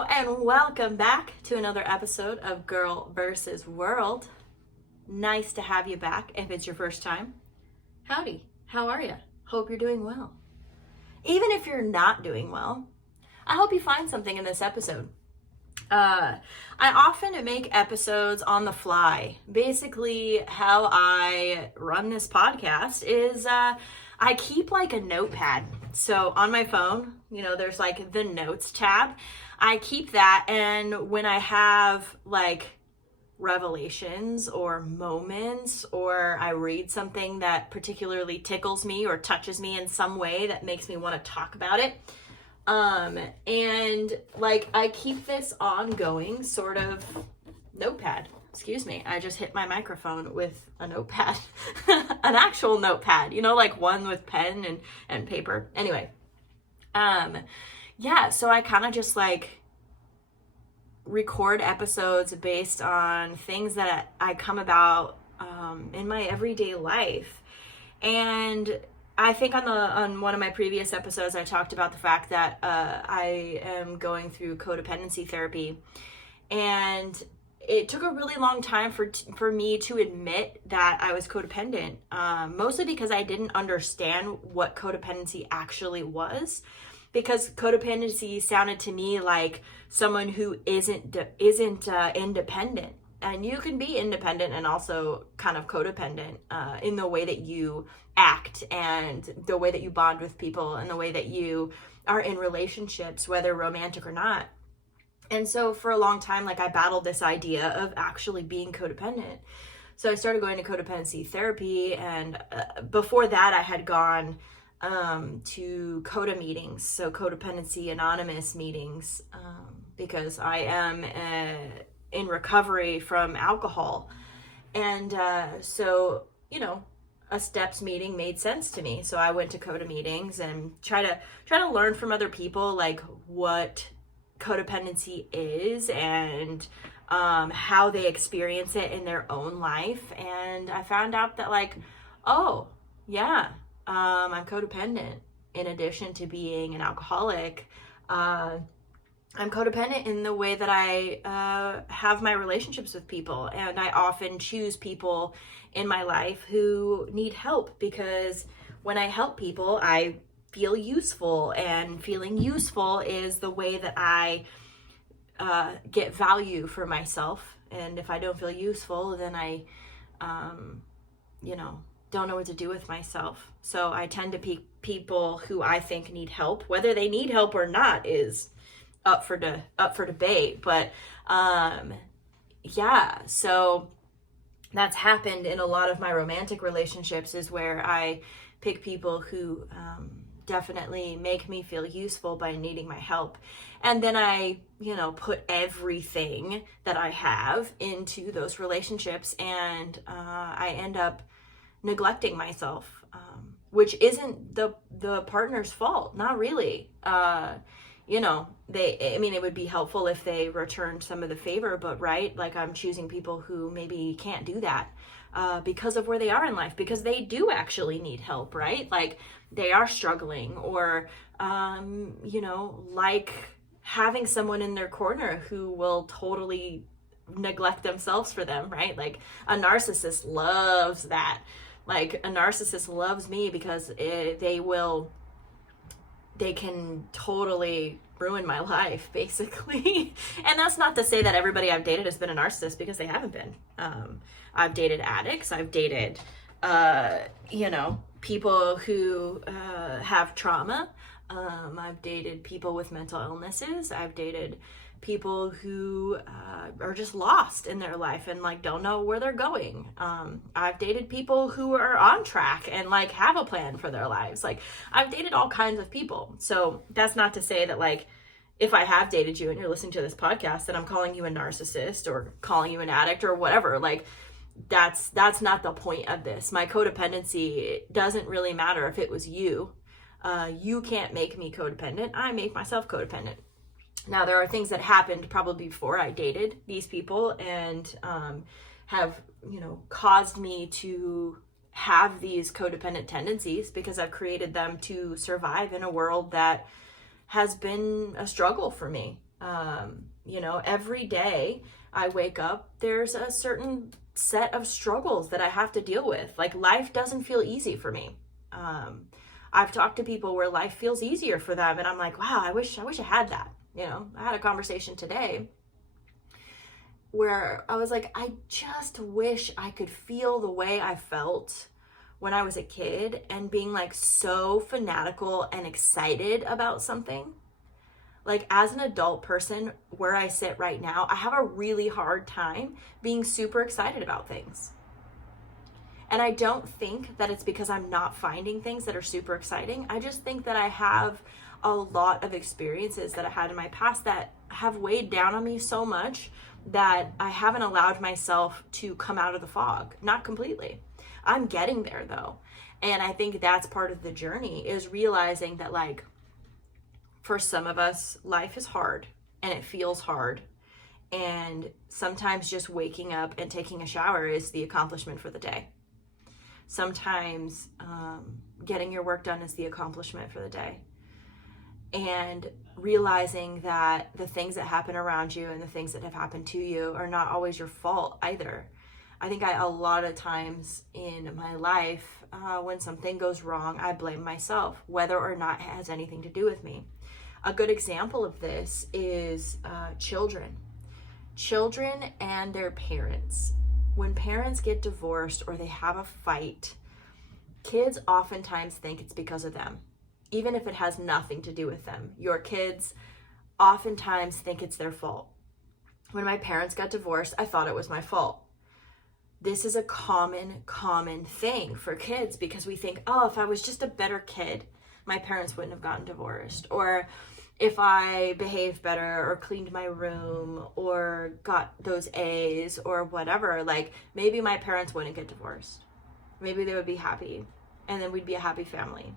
Hello and welcome back to another episode of Girl vs. World. Nice to have you back if it's your first time. Howdy, how are you? Hope you're doing well. Even if you're not doing well, I hope you find something in this episode. I often make episodes on the fly. Basically, how I run this podcast is I keep like a notepad. So on my phone, there's like the notes tab. I keep that, and when I have like revelations or moments, or I read something that particularly tickles me or touches me in some way that makes me want to talk about it, and like I keep this ongoing sort of notepad. Excuse me, I just hit my microphone with a notepad, an actual notepad, like one with pen and paper. Anyway, so I kind of just like record episodes based on things that I come about in my everyday life. And I think on one of my previous episodes, I talked about the fact that I am going through codependency therapy, and it took a really long time for me to admit that I was codependent, mostly because I didn't understand what codependency actually was. Because codependency sounded to me like someone who isn't independent. And you can be independent and also kind of codependent in the way that you act and the way that you bond with people and the way that you are in relationships, whether romantic or not. And so for a long time, like I battled this idea of actually being codependent. So I started going to codependency therapy, and before that I had gone to CODA meetings, so Codependency Anonymous meetings, because I am in recovery from alcohol. And so, a steps meeting made sense to me. So I went to CODA meetings and try to learn from other people, like what codependency is and how they experience it in their own life. And I found out that I'm codependent. In addition to being an alcoholic, I'm codependent in the way that I have my relationships with people. And I often choose people in my life who need help, because when I help people, I feel useful, and feeling useful is the way that I get value for myself. And if I don't feel useful, then I, don't know what to do with myself. So I tend to pick people who I think need help. Whether they need help or not is up for debate. But so that's happened in a lot of my romantic relationships, is where I pick people who definitely make me feel useful by needing my help. And then I, put everything that I have into those relationships, and I end up neglecting myself, which isn't the partner's fault. Not really. It would be helpful if they returned some of the favor, but right, like I'm choosing people who maybe can't do that because of where they are in life, because they do actually need help, right? Like they are struggling, or like having someone in their corner who will totally neglect themselves for them, right? Like a narcissist loves that. Like a narcissist loves me because they can totally ruin my life, basically. And that's not to say that everybody I've dated has been a narcissist, because they haven't been. I've dated addicts. I've dated, people who have trauma. I've dated people with mental illnesses. I've dated people who are just lost in their life and like don't know where they're going. I've dated people who are on track and like have a plan for their lives. Like I've dated all kinds of people. So that's not to say that like if I have dated you and you're listening to this podcast, that I'm calling you a narcissist or calling you an addict or whatever. Like that's not the point of this. My codependency doesn't really matter if it was you. You can't make me codependent. I make myself codependent. Now, there are things that happened probably before I dated these people and have, caused me to have these codependent tendencies, because I've created them to survive in a world that has been a struggle for me. Every day I wake up, there's a certain set of struggles that I have to deal with. Like, life doesn't feel easy for me. I've talked to people where life feels easier for them, and I'm like, wow, I wish I had that. I had a conversation today where I was like, I just wish I could feel the way I felt when I was a kid, and being like so fanatical and excited about something. Like, as an adult person, where I sit right now, I have a really hard time being super excited about things. And I don't think that it's because I'm not finding things that are super exciting. I just think that I have a lot of experiences that I had in my past that have weighed down on me so much that I haven't allowed myself to come out of the fog. Not completely. I'm getting there though. And I think that's part of the journey, is realizing that, like, for some of us, life is hard and it feels hard. And sometimes just waking up and taking a shower is the accomplishment for the day. Sometimes getting your work done is the accomplishment for the day. And realizing that the things that happen around you and the things that have happened to you are not always your fault either. I think a lot of times in my life, when something goes wrong, I blame myself, whether or not it has anything to do with me. A good example of this is children and their parents. When parents get divorced or they have a fight, kids oftentimes think it's because of them, even if it has nothing to do with them. Your kids oftentimes think it's their fault. When my parents got divorced, I thought it was my fault. This is a common thing for kids, because we think, oh, if I was just a better kid, my parents wouldn't have gotten divorced. Or if I behaved better or cleaned my room or got those A's or whatever, like, maybe my parents wouldn't get divorced. Maybe they would be happy, and then we'd be a happy family.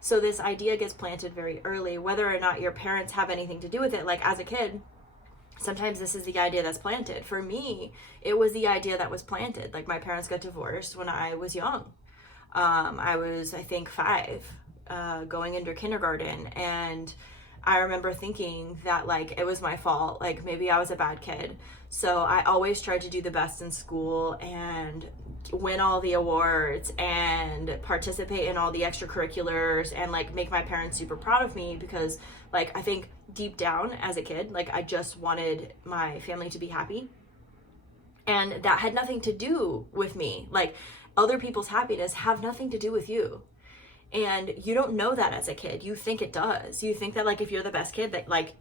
So this idea gets planted very early, whether or not your parents have anything to do with it. Like, as a kid, sometimes this is the idea that's planted. For me, it was the idea that was planted. Like, my parents got divorced when I was young. I was, I think, 5, going into kindergarten, and I remember thinking that, like, it was my fault. Like, maybe I was a bad kid. So I always tried to do the best in school and win all the awards and participate in all the extracurriculars and, like, make my parents super proud of me, because, like, I think deep down as a kid, like, I just wanted my family to be happy. And that had nothing to do with me. Like, other people's happiness have nothing to do with you. And you don't know that as a kid. You think it does. You think that, like, if you're the best kid, that, like,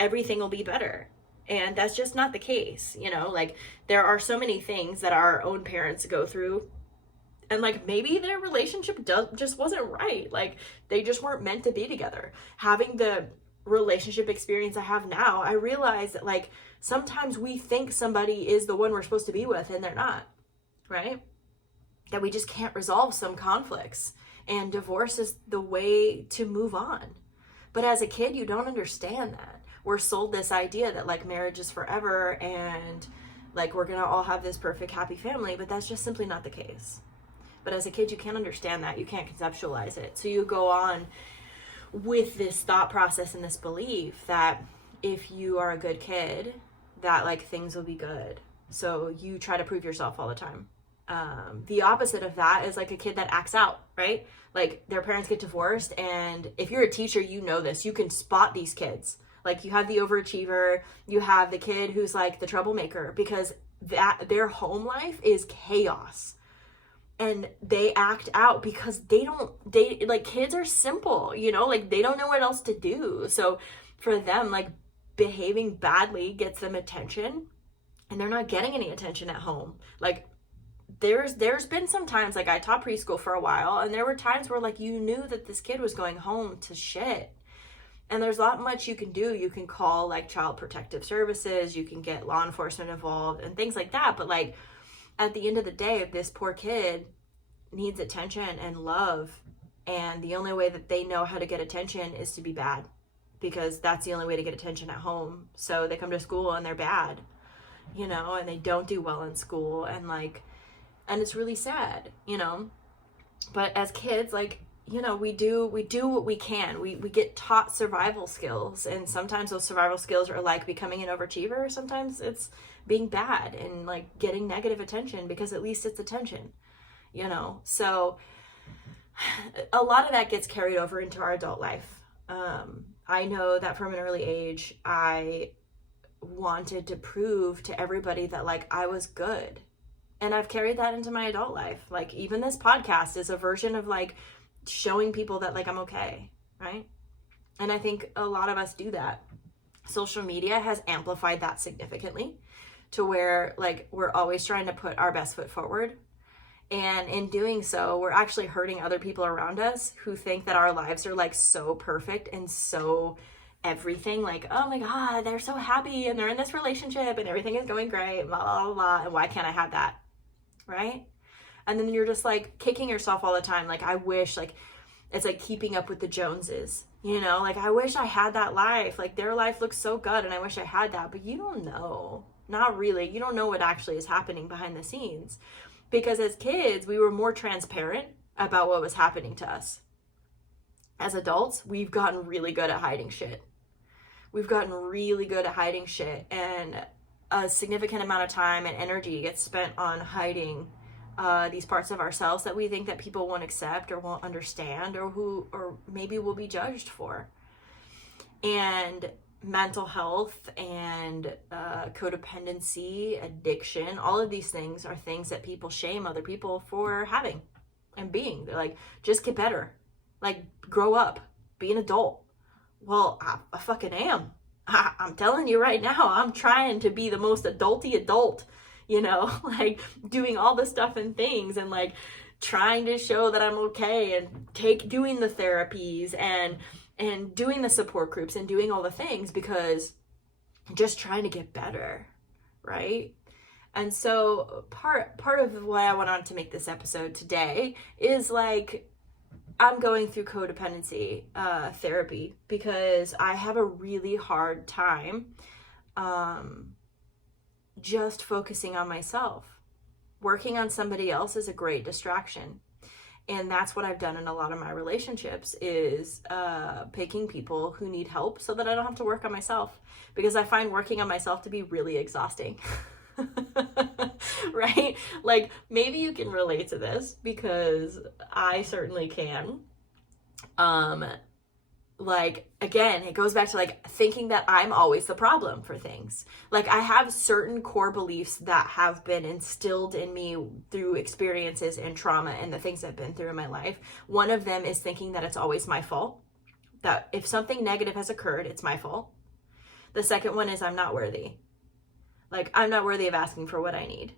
everything will be better. And that's just not the case. Like, there are so many things that our own parents go through, and, like, maybe their relationship just wasn't right. Like, they just weren't meant to be together. Having the relationship experience I have now, I realize that, like, sometimes we think somebody is the one we're supposed to be with, and they're not, right? That we just can't resolve some conflicts, and divorce is the way to move on. But as a kid, you don't understand that. We're sold this idea that, like, marriage is forever and, like, we're gonna all have this perfect happy family, but that's just simply not the case. But as a kid, you can't understand that. You can't conceptualize it. So you go on with this thought process and this belief that if you are a good kid, that, like, things will be good. So you try to prove yourself all the time. The opposite of that is, like, a kid that acts out, right? Like, their parents get divorced, and if you're a teacher, you know this. You can spot these kids. Like, you have the overachiever, you have the kid who's, like, the troublemaker, because their home life is chaos. And they act out because like, kids are simple, like, they don't know what else to do. So for them, like, behaving badly gets them attention, and they're not getting any attention at home. Like, there's been some times, like, I taught preschool for a while, and there were times where, like, you knew that this kid was going home to shit. And there's not much you can do. You can call, like, child protective services, you can get law enforcement involved and things like that. But, like, at the end of the day, this poor kid needs attention and love. And the only way that they know how to get attention is to be bad, because that's the only way to get attention at home. So they come to school and they're bad, and they don't do well in school. And, like, and it's really sad, But as kids, like, we do what we can. We get taught survival skills, and sometimes those survival skills are like becoming an overachiever. Sometimes it's being bad and like getting negative attention, because at least it's attention, So a lot of that gets carried over into our adult life. I know that from an early age, I wanted to prove to everybody that like I was good. And I've carried that into my adult life. Like even this podcast is a version of like showing people that like I'm okay, right? And I think a lot of us do that. Social media has amplified that significantly to where like we're always trying to put our best foot forward. And in doing so, we're actually hurting other people around us who think that our lives are like so perfect and so everything, like, oh my God, they're so happy and they're in this relationship and everything is going great, blah, blah, blah, and why can't I have that, right? And then you're just like kicking yourself all the time. Like, I wish, like, it's like keeping up with the Joneses, like, I wish I had that life. Like, their life looks so good and I wish I had that. But you don't know. Not really. You don't know what actually is happening behind the scenes. Because as kids, we were more transparent about what was happening to us. As adults, we've gotten really good at hiding shit. And a significant amount of time and energy gets spent on hiding these parts of ourselves that we think that people won't accept or won't understand, or maybe will be judged for. And mental health and codependency, addiction, all of these things are things that people shame other people for having and being. They're like, just get better. Like, grow up. Be an adult. Well, I fucking am. I'm telling you right now, I'm trying to be the most adulty adult, like doing all the stuff and things and like trying to show that I'm okay and doing the therapies and doing the support groups and doing all the things, because I'm just trying to get better, right? And so part of why I wanted to make this episode today is like, I'm going through codependency therapy because I have a really hard time just focusing on myself. Working on somebody else is a great distraction. And that's what I've done in a lot of my relationships is picking people who need help so that I don't have to work on myself, because I find working on myself to be really exhausting. Right? Like, maybe you can relate to this, because I certainly can. Like, again, it goes back to like thinking that I'm always the problem for things. Like, I have certain core beliefs that have been instilled in me through experiences and trauma and the things I've been through in my life. One of them is thinking that it's always my fault, that if something negative has occurred, it's my fault. The second one is I'm not worthy. Like, I'm not worthy of asking for what I need.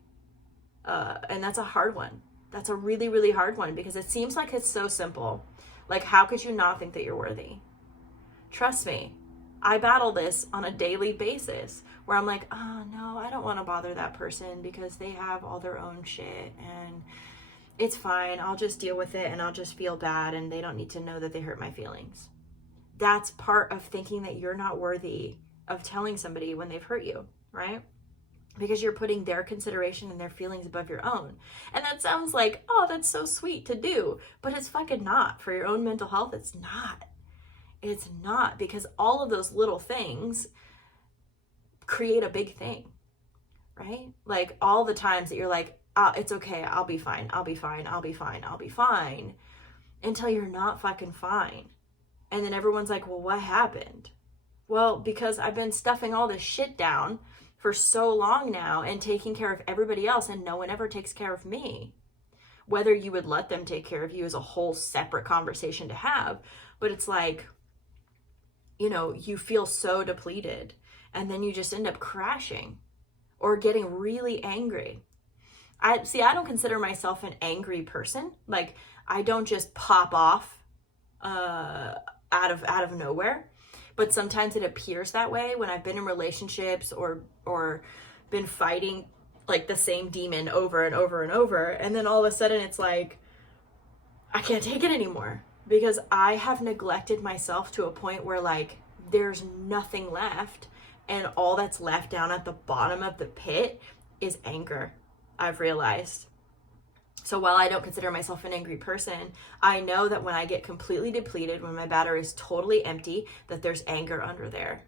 And that's a hard one. That's a really, really hard one, because it seems like it's so simple. Like, how could you not think that you're worthy? Trust me, I battle this on a daily basis where I'm like, oh no, I don't want to bother that person because they have all their own shit and it's fine. I'll just deal with it and I'll just feel bad and they don't need to know that they hurt my feelings. That's part of thinking that you're not worthy of telling somebody when they've hurt you, right? Because you're putting their consideration and their feelings above your own. And that sounds like, oh, that's so sweet to do, but it's fucking not. For your own mental health, it's not. It's not, because all of those little things create a big thing, right? Like, all the times that you're like, oh, it's okay, I'll be fine, I'll be fine, I'll be fine, I'll be fine, until you're not fucking fine. And then everyone's like, well, what happened? Well, because I've been stuffing all this shit down for so long now and taking care of everybody else, and no one ever takes care of me. Whether you would let them take care of you is a whole separate conversation to have, but it's like, you feel so depleted, and then you just end up crashing or getting really angry. I don't consider myself an angry person. Like, I don't just pop off out of nowhere, but sometimes it appears that way when I've been in relationships or been fighting like the same demon over and over and over, and then all of a sudden it's like, I can't take it anymore. Because I have neglected myself to a point where like there's nothing left, and all that's left down at the bottom of the pit is anger, I've realized. So while I don't consider myself an angry person, I know that when I get completely depleted, when my battery is totally empty, that there's anger under there.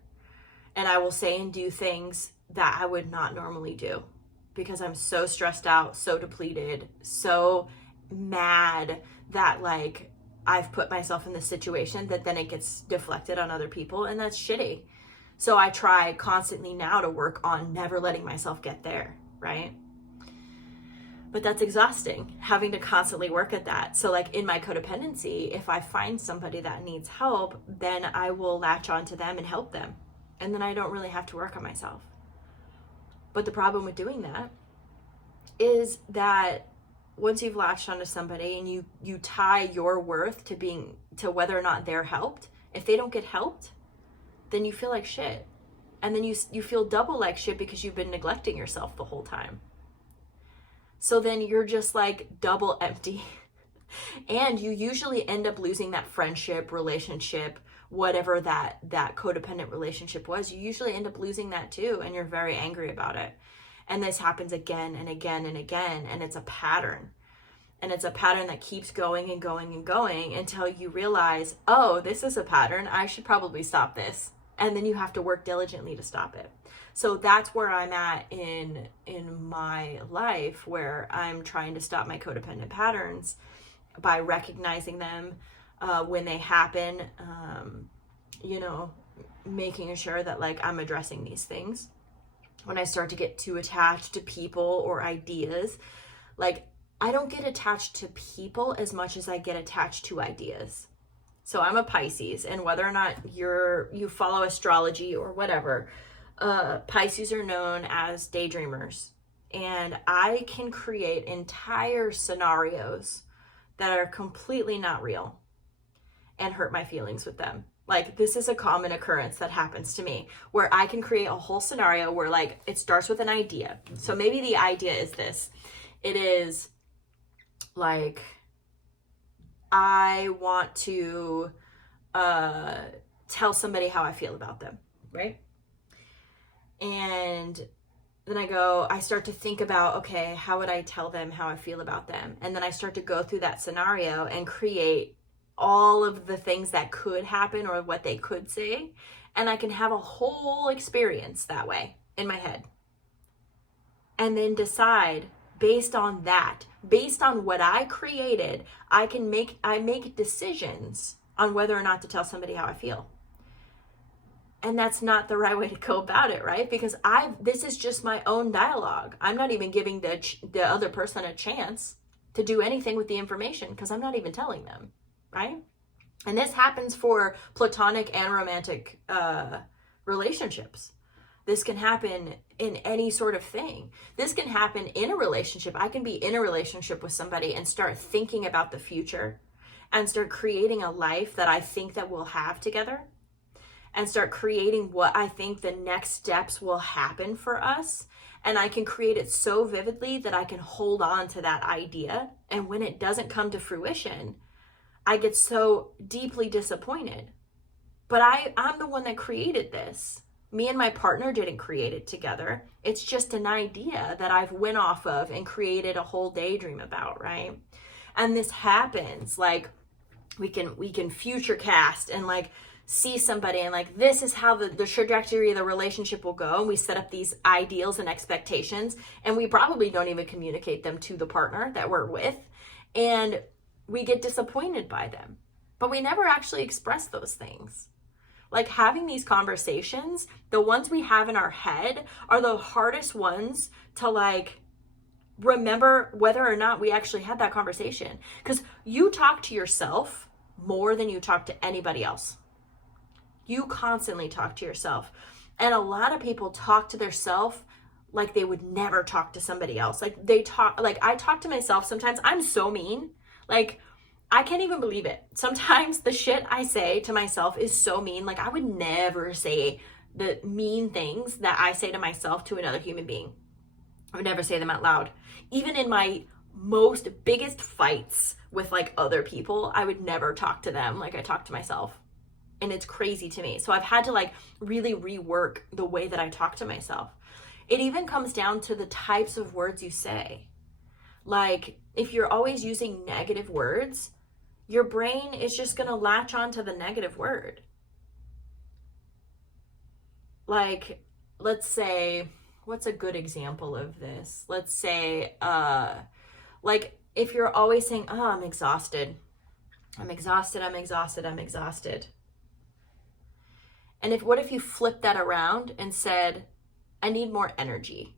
And I will say and do things that I would not normally do because I'm so stressed out, so depleted, so mad that like I've put myself in this situation that then it gets deflected on other people, and that's shitty. So I try constantly now to work on never letting myself get there, right? But that's exhausting, having to constantly work at that. So like in my codependency, if I find somebody that needs help, then I will latch onto them and help them. And then I don't really have to work on myself. But the problem with doing that is that once you've latched onto somebody and you tie your worth to whether or not they're helped, if they don't get helped, then you feel like shit. And then you feel double like shit because you've been neglecting yourself the whole time. So then you're just like double empty. And you usually end up losing that friendship, relationship, whatever that codependent relationship was. You usually end up losing that too, and you're very angry about it. And this happens again and again and again, and it's a pattern. And it's a pattern that keeps going and going and going until you realize, oh, this is a pattern. I should probably stop this. And then you have to work diligently to stop it. So that's where I'm at in my life, where I'm trying to stop my codependent patterns by recognizing them when they happen, making sure that like I'm addressing these things. When I start to get too attached to people or ideas, like I don't get attached to people as much as I get attached to ideas. So I'm a Pisces, and whether or not you follow astrology or whatever, Pisces are known as daydreamers. And I can create entire scenarios that are completely not real and hurt my feelings with them. Like this is a common occurrence that happens to me, where I can create a whole scenario where like it starts with an idea. So maybe the idea is this. It is like, I want to tell somebody how I feel about them, right? And then I start to think about, okay, how would I tell them how I feel about them? And then I start to go through that scenario and create all of the things that could happen or what they could say. And I can have a whole experience that way in my head. And then decide based on that, based on what I created, I make decisions on whether or not to tell somebody how I feel. And that's not the right way to go about it, right? Because this is just my own dialogue. I'm not even giving the other person a chance to do anything with the information because I'm not even telling them, right? And this happens for platonic and romantic relationships. This can happen in any sort of thing. This can happen in a relationship. I can be in a relationship with somebody and start thinking about the future and start creating a life that I think that we'll have together and start creating what I think the next steps will happen for us. And I can create it so vividly that I can hold on to that idea. And when it doesn't come to fruition, I get so deeply disappointed. But I'm the one that created this. Me and my partner didn't create it together. It's just an idea that I've went off of and created a whole daydream about, right? And this happens, like we can future cast and like see somebody and like this is how the trajectory of the relationship will go, and we set up these ideals and expectations, and we probably don't even communicate them to the partner that we're with, and we get disappointed by them, but we never actually express those things. Like having these conversations, the ones we have in our head are the hardest ones to like remember whether or not we actually had that conversation, because you talk to yourself more than you talk to anybody else. You constantly talk to yourself. And a lot of people talk to themselves like they would never talk to somebody else. Like I talk to myself sometimes. I'm so mean. Like I can't even believe it. Sometimes the shit I say to myself is so mean. Like I would never say the mean things that I say to myself to another human being. I would never say them out loud. Even in my biggest fights with like other people, I would never talk to them like I talk to myself. And it's crazy to me. So I've had to like really rework the way that I talk to myself. It even comes down to the types of words you say. Like, if you're always using negative words, your brain is just going to latch onto the negative word. Like, let's say, what's a good example of this? Let's say, like, if you're always saying, oh, I'm exhausted. I'm exhausted, I'm exhausted, I'm exhausted. And what if you flip that around and said, I need more energy,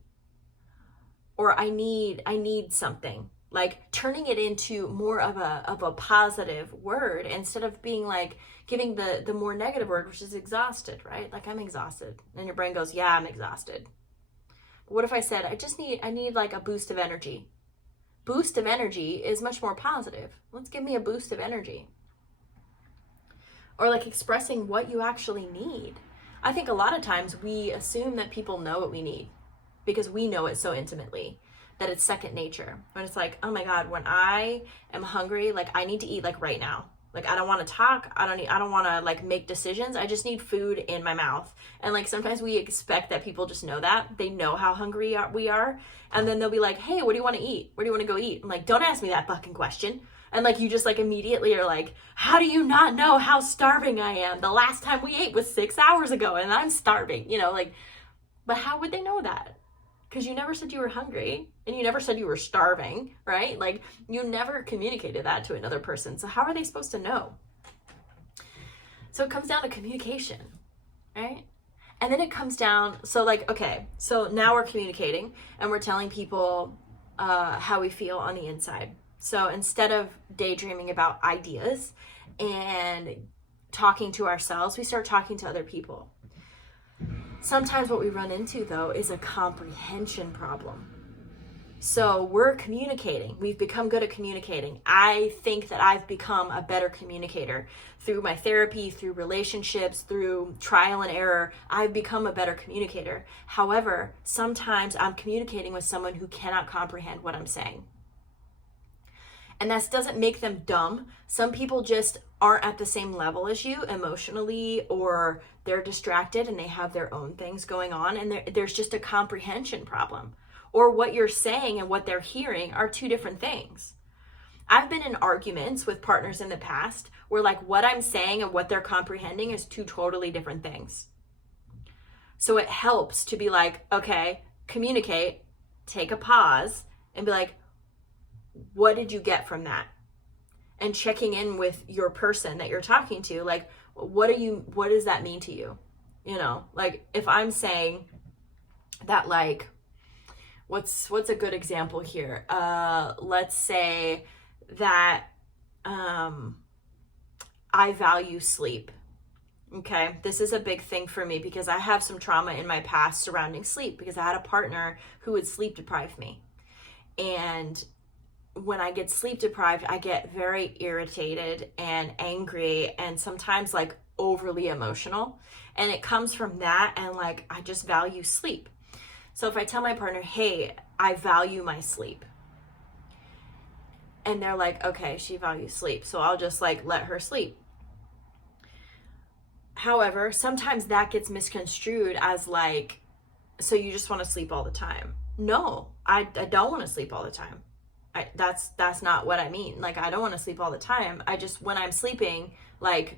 or I need something, like turning it into more of a positive word instead of being like giving the more negative word, which is exhausted, right? Like, I'm exhausted. And your brain goes, yeah, I'm exhausted. But what if I said, I need like a boost of energy? Boost of energy is much more positive. Let's give me a boost of energy. Or like expressing what you actually need. I think a lot of times we assume that people know what we need because we know it so intimately that it's second nature. When it's like, oh my God, when I am hungry, like I need to eat like right now. Like, I don't want to talk. I don't want to like make decisions. I just need food in my mouth. And like, sometimes we expect that people just know that. They know how hungry we are. And then they'll be like, hey, what do you want to eat? Where do you want to go eat? I'm like, don't ask me that fucking question. And like, you just like immediately are like, how do you not know how starving I am? The last time we ate was 6 hours ago and I'm starving, like, but how would they know that? Because you never said you were hungry and you never said you were starving, right? Like, you never communicated that to another person. So how are they supposed to know? So it comes down to communication, right? And then it comes down, so like, okay, so now we're communicating and we're telling people how we feel on the inside. So instead of daydreaming about ideas and talking to ourselves, we start talking to other people. Sometimes what we run into, though, is a comprehension problem. So we're communicating. We've become good at communicating. I think that I've become a better communicator through my therapy, through relationships, through trial and error. I've become a better communicator. However, sometimes I'm communicating with someone who cannot comprehend what I'm saying. And that doesn't make them dumb. Some people just aren't at the same level as you emotionally, or they're distracted and they have their own things going on, and there's just a comprehension problem. Or what you're saying and what they're hearing are two different things. I've been in arguments with partners in the past where like what I'm saying and what they're comprehending is two totally different things. So it helps to be like, okay, communicate, take a pause and be like, what did you get from that? And checking in with your person that you're talking to, like, what does that mean to you? Like, if I'm saying that, like, what's a good example here? Let's say that I value sleep. Okay, this is a big thing for me because I have some trauma in my past surrounding sleep because I had a partner who would sleep deprive me. And when I get sleep deprived, I get very irritated and angry and sometimes like overly emotional. And it comes from that, and like, I just value sleep. So if I tell my partner, hey, I value my sleep, and they're like, okay, she values sleep, so I'll just like let her sleep. However, sometimes that gets misconstrued as like, so you just want to sleep all the time. No, I don't want to sleep all the time. That's not what I mean. Like, I don't want to sleep all the time. I just, when I'm sleeping, like,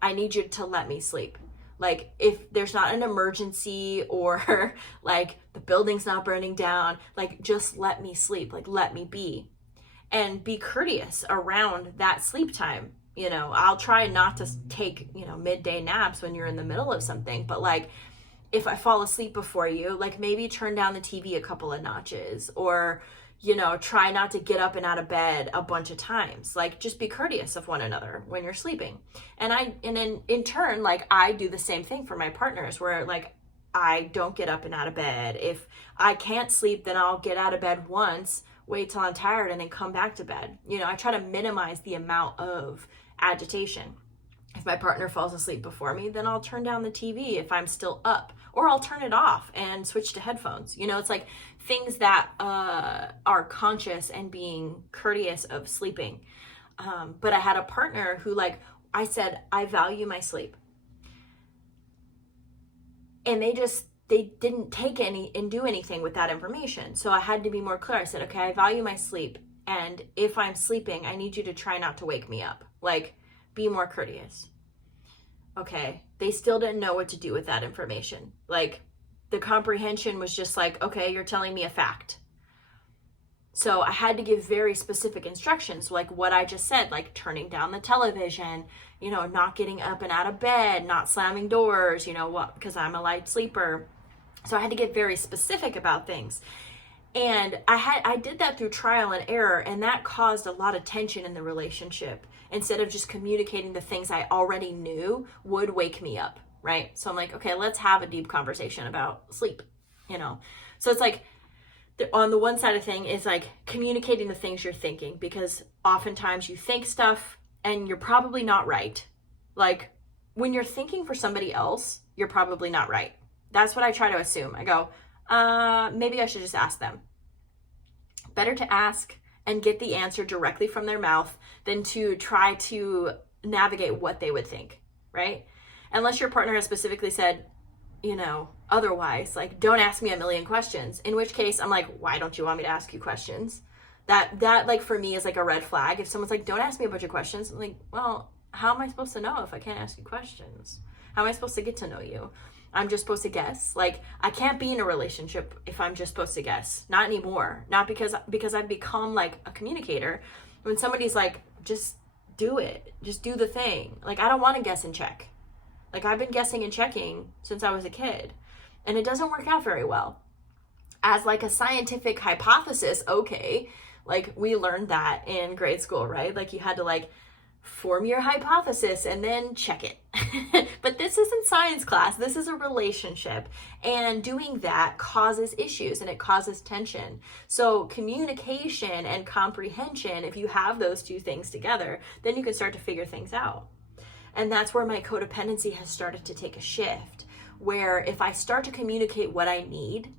I need you to let me sleep. Like, if there's not an emergency or like the building's not burning down, like, just let me sleep. Like, let me be. And be courteous around that sleep time. I'll try not to take, midday naps when you're in the middle of something, but like, if I fall asleep before you, like, maybe turn down the TV a couple of notches, or try not to get up and out of bed a bunch of times. Like, just be courteous of one another when you're sleeping. And then in turn, like, I do the same thing for my partners, where like, I don't get up and out of bed. If I can't sleep, then I'll get out of bed once, wait till I'm tired, and then come back to bed. I try to minimize the amount of agitation. If my partner falls asleep before me, then I'll turn down the TV if I'm still up, or I'll turn it off and switch to headphones. It's like things that are conscious and being courteous of sleeping. But I had a partner who, like, I said, I value my sleep. And they just they didn't take any and do anything with that information. So I had to be more clear. I said, okay, I value my sleep. And if I'm sleeping, I need you to try not to wake me up. Like, be more courteous. Okay. They still didn't know what to do with that information. Like, the comprehension was just like, okay, you're telling me a fact. So I had to give very specific instructions, like what I just said, like turning down the television, not getting up and out of bed, not slamming doors, because I'm a light sleeper. So I had to get very specific about things. And I did that through trial and error, and that caused a lot of tension in the relationship instead of just communicating the things I already knew would wake me up, right? So I'm like, okay, let's have a deep conversation about sleep, So it's like, on the one side of thing is like communicating the things you're thinking, because oftentimes you think stuff and you're probably not right. Like, when you're thinking for somebody else, you're probably not right. That's what I try to assume. I go, maybe I should just ask them. Better to ask and get the answer directly from their mouth than to try to navigate what they would think, right? Unless your partner has specifically said, otherwise, like, don't ask me a million questions, in which case I'm like, why don't you want me to ask you questions? That like, for me, is like a red flag. If someone's like, don't ask me a bunch of questions, I'm like, well, how am I supposed to know if I can't ask you questions? How am I supposed to get to know you? I'm just supposed to guess. Like, I can't be in a relationship if I'm just supposed to guess. Not anymore. Not because I've become like a communicator. When somebody's like, just do it, just do the thing, like, I don't want to guess and check. Like, I've been guessing and checking since I was a kid, and it doesn't work out very well. As like a scientific hypothesis, okay, like, we learned that in grade school, right? Like, you had to like form your hypothesis and then check it. But this isn't science class. This is a relationship, and doing that causes issues and it causes tension. So communication and comprehension, if you have those two things together, then you can start to figure things out. And that's where my codependency has started to take a shift, where if I start to communicate what I need,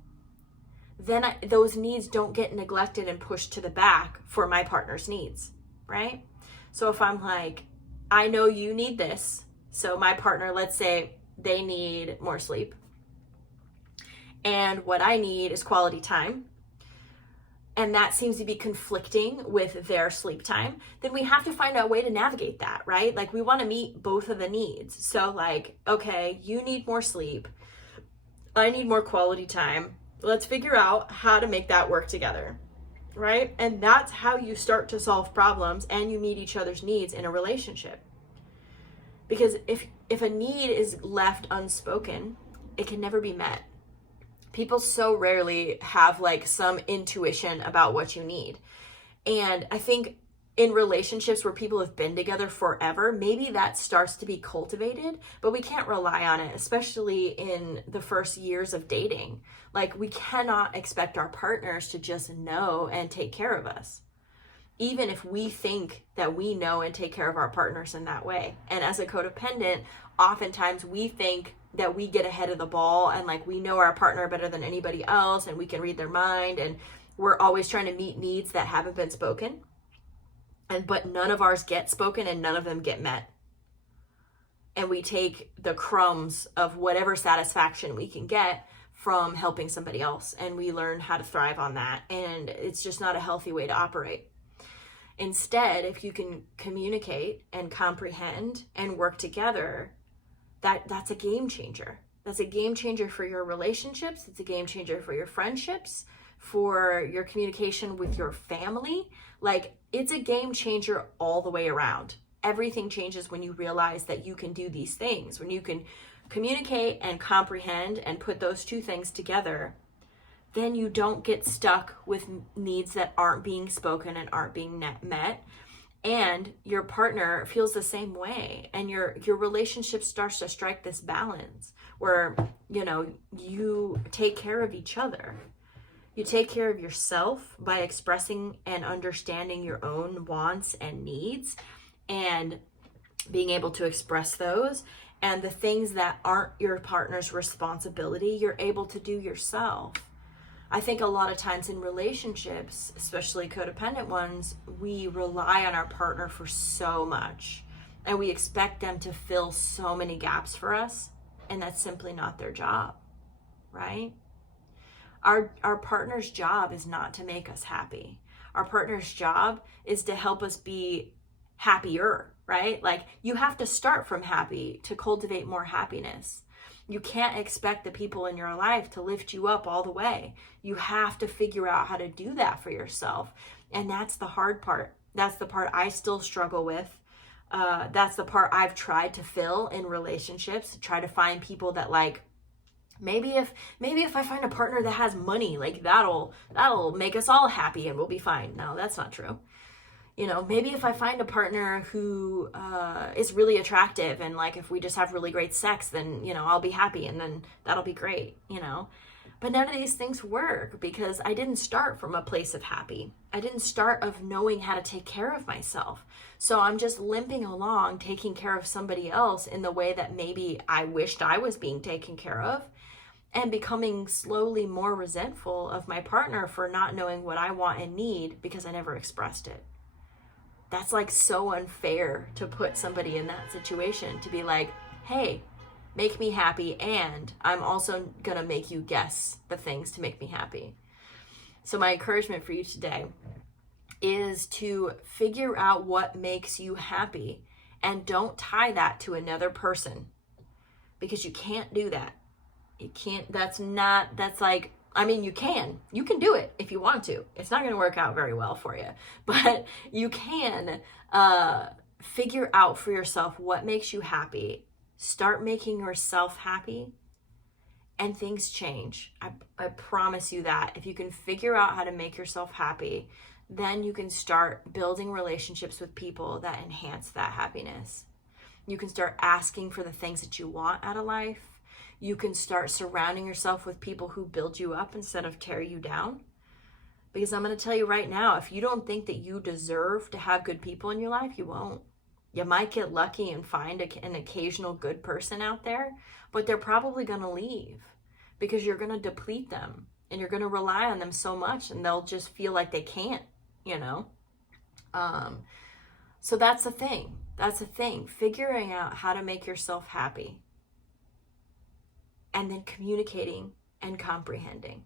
then those needs don't get neglected and pushed to the back for my partner's needs, right? So if I'm like, I know you need this. So my partner, let's say they need more sleep, and what I need is quality time, and that seems to be conflicting with their sleep time, then we have to find a way to navigate that, right? Like, we want to meet both of the needs. So like, okay, you need more sleep, I need more quality time. Let's figure out how to make that work together, right? And that's how you start to solve problems and you meet each other's needs in a relationship. Because if a need is left unspoken, it can never be met. People so rarely have like some intuition about what you need. And I think in relationships where people have been together forever, maybe that starts to be cultivated, but we can't rely on it, especially in the first years of dating. Like, we cannot expect our partners to just know and take care of us, even if we think that we know and take care of our partners in that way. And as a codependent, oftentimes we think that we get ahead of the ball and like we know our partner better than anybody else and we can read their mind, and we're always trying to meet needs that haven't been spoken. But none of ours get spoken and none of them get met. And we take the crumbs of whatever satisfaction we can get from helping somebody else, and we learn how to thrive on that. And it's just not a healthy way to operate. Instead, if you can communicate and comprehend and work together, that's a game changer. That's a game changer for your relationships. It's a game changer for your friendships, for your communication with your family. Like, it's a game changer all the way around. Everything changes when you realize that you can do these things. When you can communicate and comprehend and put those two things together, then you don't get stuck with needs that aren't being spoken and aren't being met. And your partner feels the same way, and your relationship starts to strike this balance where, you take care of each other. You take care of yourself by expressing and understanding your own wants and needs and being able to express those. And the things that aren't your partner's responsibility, you're able to do yourself. I think a lot of times in relationships, especially codependent ones, we rely on our partner for so much and we expect them to fill so many gaps for us, and that's simply not their job. right? Our partner's job is not to make us happy. Our partner's job is to help us be happier, right? Like, you have to start from happy to cultivate more happiness. You can't expect the people in your life to lift you up all the way. You have to figure out how to do that for yourself. And that's the hard part. That's the part I still struggle with. That's the part I've tried to fill in relationships, to try to find people that, like, maybe if I find a partner that has money, like, that'll make us all happy and we'll be fine. No, that's not true. You know, maybe if I find a partner who is really attractive, and, like, if we just have really great sex, then, you know, I'll be happy, and then that'll be great, you know. But none of these things work because I didn't start from a place of happy. I didn't start of knowing how to take care of myself. So I'm just limping along, taking care of somebody else in the way that maybe I wished I was being taken care of, and becoming slowly more resentful of my partner for not knowing what I want and need because I never expressed it. That's, like, so unfair to put somebody in that situation, to be like, hey, make me happy, and I'm also gonna make you guess the things to make me happy. So my encouragement for you today is to figure out what makes you happy, and don't tie that to another person, because you can't do that. You can't, you can do it if you want to. It's not going to work out very well for you, but you can figure out for yourself what makes you happy. Start making yourself happy, and things change. I promise you that. If you can figure out how to make yourself happy, then you can start building relationships with people that enhance that happiness. You can start asking for the things that you want out of life. You can start surrounding yourself with people who build you up instead of tear you down. Because I'm going to tell you right now, if you don't think that you deserve to have good people in your life, you won't. You might get lucky and find an occasional good person out there, but they're probably going to leave because you're going to deplete them and you're going to rely on them so much, and they'll just feel like they can't, you know? So that's the thing. That's the thing. Figuring out how to make yourself happy, and then communicating and comprehending.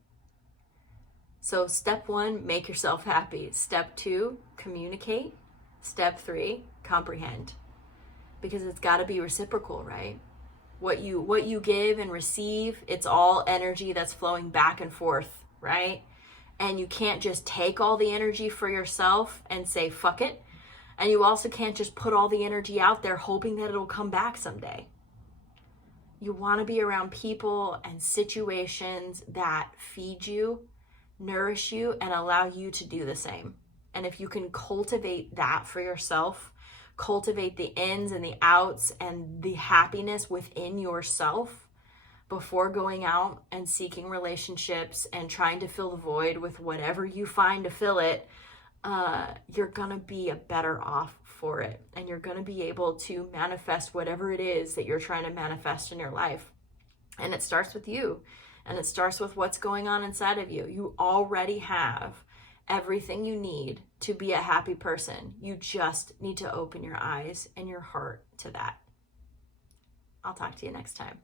So step 1, make yourself happy. Step 2, communicate. Step 3, comprehend. Because it's got to be reciprocal, right? What you give and receive, it's all energy that's flowing back and forth, right? And you can't just take all the energy for yourself and say, fuck it. And you also can't just put all the energy out there hoping that it'll come back someday. You want to be around people and situations that feed you, nourish you, and allow you to do the same. And if you can cultivate that for yourself, cultivate the ins and the outs and the happiness within yourself before going out and seeking relationships and trying to fill the void with whatever you find to fill it, you're gonna be a better off for it, and you're gonna be able to manifest whatever it is that you're trying to manifest in your life. And it starts with you, and it starts with what's going on inside of you. You already have everything you need to be a happy person. You just need to open your eyes and your heart to that. I'll talk to you next time.